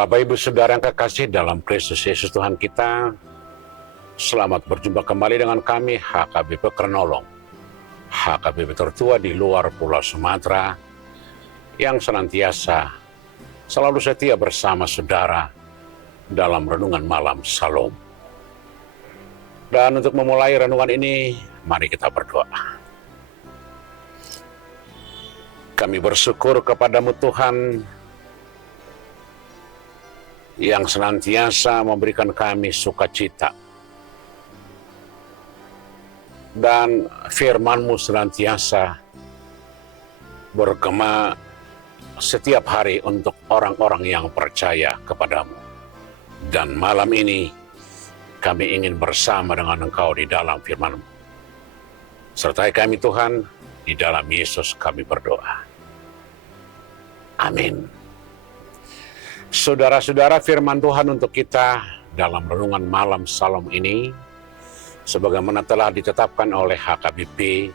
Bapak Ibu Saudara yang kekasih dalam Kristus Yesus Tuhan kita, selamat berjumpa kembali dengan kami HKBP Kernolong, HKBP tertua di luar Pulau Sumatera, yang senantiasa selalu setia bersama saudara dalam renungan malam Shalom. Dan untuk memulai renungan ini, mari kita berdoa. Kami bersyukur kepadamu Tuhan, yang senantiasa memberikan kami sukacita. Dan firman-Mu senantiasa bergema setiap hari untuk orang-orang yang percaya kepadamu. Dan malam ini kami ingin bersama dengan Engkau di dalam firman-Mu. Sertai kami Tuhan, di dalam Yesus kami berdoa. Amin. Saudara-saudara, firman Tuhan untuk kita dalam renungan malam Shalom ini, sebagaimana telah ditetapkan oleh HKBP,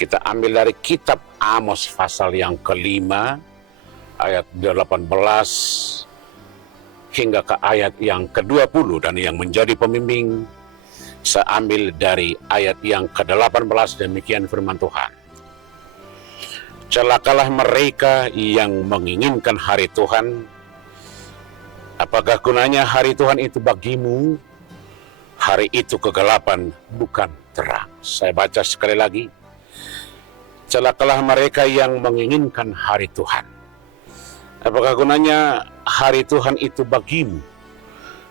kita ambil dari kitab Amos pasal yang kelima, ayat 18 hingga ke ayat yang ke-20, dan yang menjadi pembimbing, saya ambil dari ayat yang ke-18, demikian firman Tuhan. Celakalah mereka yang menginginkan hari Tuhan. Apakah gunanya hari Tuhan itu bagimu? Hari itu kegelapan, bukan terang. Saya baca sekali lagi. Celakalah mereka yang menginginkan hari Tuhan. Apakah gunanya hari Tuhan itu bagimu?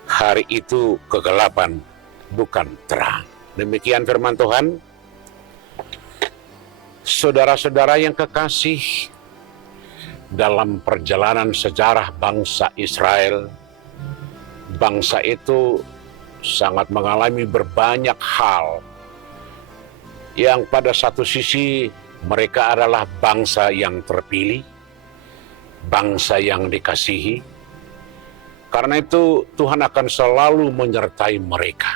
Hari itu kegelapan, bukan terang. Demikian firman Tuhan. Saudara-saudara yang kekasih, dalam perjalanan sejarah bangsa Israel, bangsa itu sangat mengalami berbanyak hal yang pada satu sisi mereka adalah bangsa yang terpilih, bangsa yang dikasihi. Karena itu Tuhan akan selalu menyertai mereka.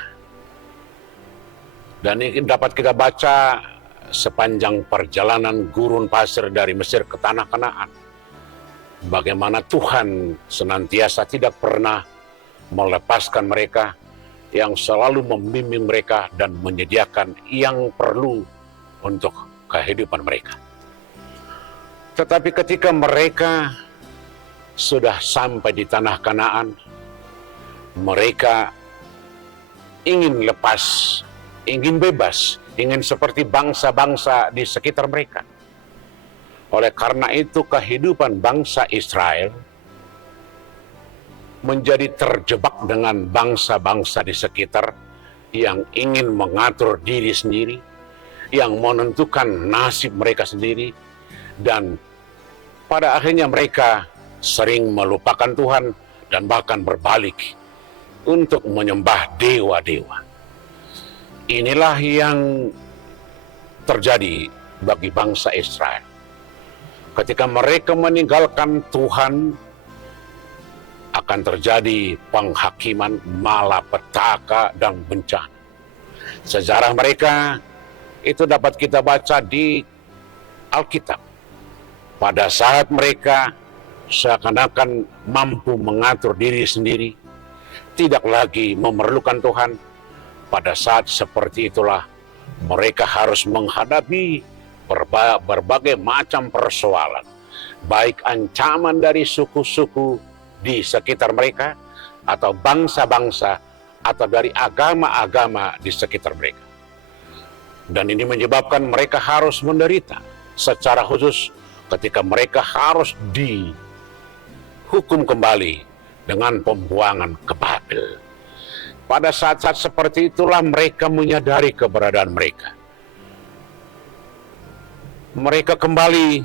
Dan ini dapat kita baca sepanjang perjalanan gurun pasir dari Mesir ke tanah Kanaan. Bagaimana Tuhan senantiasa tidak pernah melepaskan mereka, yang selalu membimbing mereka dan menyediakan yang perlu untuk kehidupan mereka. Tetapi ketika mereka sudah sampai di tanah Kanaan, mereka ingin lepas, ingin bebas, ingin seperti bangsa-bangsa di sekitar mereka. Oleh karena itu kehidupan bangsa Israel menjadi terjebak dengan bangsa-bangsa di sekitar yang ingin mengatur diri sendiri, yang menentukan nasib mereka sendiri, dan pada akhirnya mereka sering melupakan Tuhan dan bahkan berbalik untuk menyembah dewa-dewa. Inilah yang terjadi bagi bangsa Israel. Ketika mereka meninggalkan Tuhan, akan terjadi penghakiman, malapetaka, dan bencana. Sejarah mereka itu dapat kita baca di Alkitab. Pada saat mereka seakan-akan mampu mengatur diri sendiri, tidak lagi memerlukan Tuhan, pada saat seperti itulah mereka harus menghadapi berbagai macam persoalan, baik ancaman dari suku-suku di sekitar mereka, atau bangsa-bangsa, atau dari agama-agama di sekitar mereka. Dan ini menyebabkan mereka harus menderita, secara khusus ketika mereka harus dihukum kembali dengan pembuangan ke Babel. Pada saat-saat seperti itulah mereka menyadari keberadaan mereka. Mereka kembali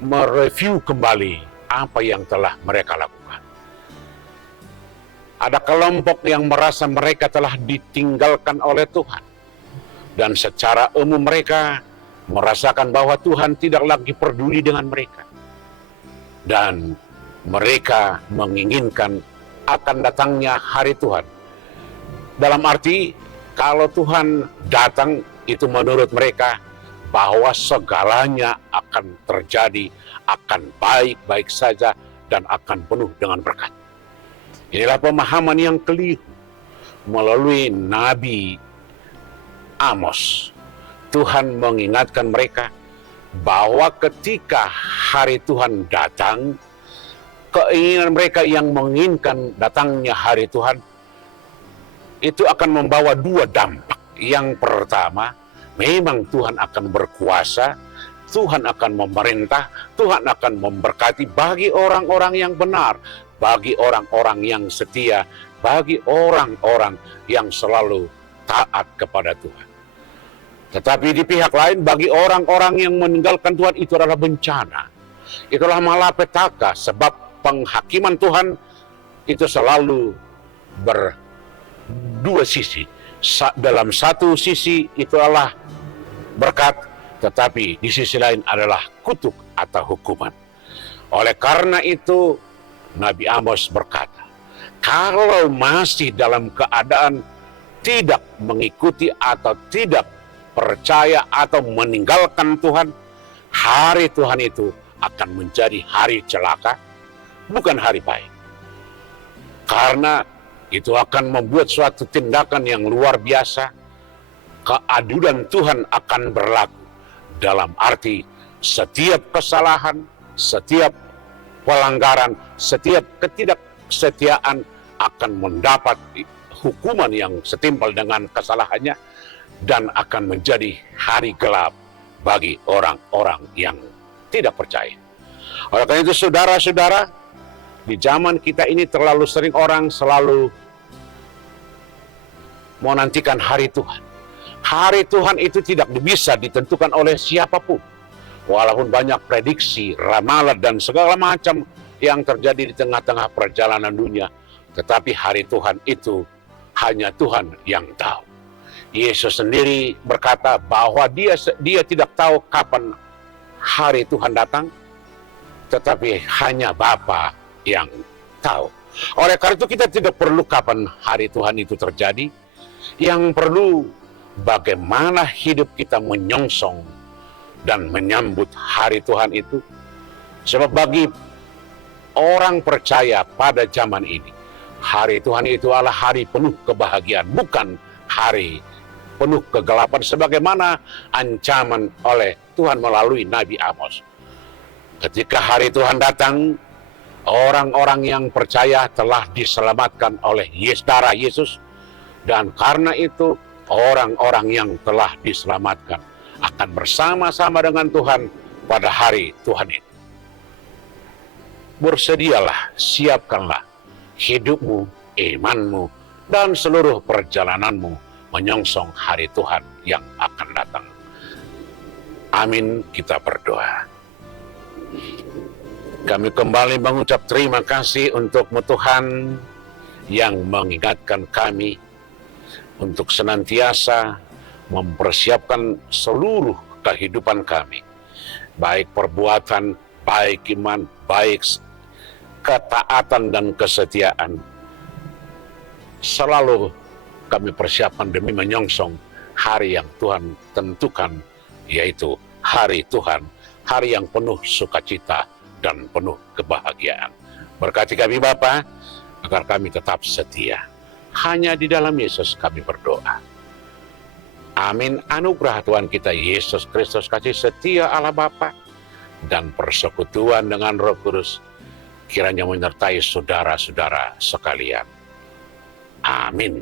mereview kembali apa yang telah mereka lakukan. Ada kelompok yang merasa mereka telah ditinggalkan oleh Tuhan. Dan secara umum mereka merasakan bahwa Tuhan tidak lagi peduli dengan mereka. Dan mereka menginginkan akan datangnya hari Tuhan. Dalam arti, kalau Tuhan datang, itu menurut mereka bahwa segalanya akan terjadi, akan baik-baik saja, dan akan penuh dengan berkat. Inilah pemahaman yang keliru melalui Nabi Amos. Tuhan mengingatkan mereka bahwa ketika hari Tuhan datang, keinginan mereka yang menginginkan datangnya hari Tuhan itu akan membawa dua dampak. Yang pertama, memang Tuhan akan berkuasa, Tuhan akan memerintah, Tuhan akan memberkati bagi orang-orang yang benar, bagi orang-orang yang setia, bagi orang-orang yang selalu taat kepada Tuhan. Tetapi di pihak lain, bagi orang-orang yang meninggalkan Tuhan, itu adalah bencana. Itulah malapetaka, sebab penghakiman Tuhan itu selalu berdua sisi. Dalam satu sisi itu adalah berkat, tetapi di sisi lain adalah kutuk atau hukuman. Oleh karena itu, Nabi Amos berkata, kalau masih dalam keadaan tidak mengikuti atau tidak percaya atau meninggalkan Tuhan, hari Tuhan itu akan menjadi hari celaka, bukan hari baik. Karena itu akan membuat suatu tindakan yang luar biasa. Keadilan Tuhan akan berlaku dalam arti setiap kesalahan, setiap pelanggaran, setiap ketidaksetiaan akan mendapat hukuman yang setimpal dengan kesalahannya, dan akan menjadi hari gelap bagi orang-orang yang tidak percaya. Oleh karena itu, saudara-saudara, di zaman kita ini terlalu sering orang selalu menantikan hari Tuhan. Hari Tuhan itu tidak bisa ditentukan oleh siapapun. Walaupun banyak prediksi, ramalan, dan segala macam yang terjadi di tengah-tengah perjalanan dunia, tetapi hari Tuhan itu hanya Tuhan yang tahu. Yesus sendiri berkata bahwa dia tidak tahu kapan hari Tuhan datang, tetapi hanya Bapa yang tahu. Oleh karena itu kita tidak perlu kapan hari Tuhan itu terjadi. Yang perlu bagaimana hidup kita menyongsong dan menyambut hari Tuhan itu. Sebab bagi orang percaya pada zaman ini, hari Tuhan itu adalah hari penuh kebahagiaan, bukan hari penuh kegelapan sebagaimana ancaman oleh Tuhan melalui Nabi Amos. Ketika hari Tuhan datang, orang-orang yang percaya telah diselamatkan oleh darah Yesus, dan karena itu orang-orang yang telah diselamatkan akan bersama-sama dengan Tuhan pada hari Tuhan itu. Bersedialah, siapkanlah hidupmu, imanmu, dan seluruh perjalananmu menyongsong hari Tuhan yang akan datang. Amin, kita berdoa. Kami kembali mengucap terima kasih untukmu Tuhan, yang mengingatkan kami untuk senantiasa mempersiapkan seluruh kehidupan kami, baik perbuatan, baik iman, baik ketaatan dan kesetiaan, selalu kami persiapkan demi menyongsong hari yang Tuhan tentukan, yaitu hari Tuhan, hari yang penuh sukacita dan penuh kebahagiaan. Berkati kami Bapa, agar kami tetap setia. Hanya di dalam Yesus kami berdoa. Amin. Anugerah Tuhan kita Yesus Kristus, kasih setia Allah Bapa, dan persekutuan dengan Roh Kudus kiranya menyertai saudara-saudara sekalian. Amin.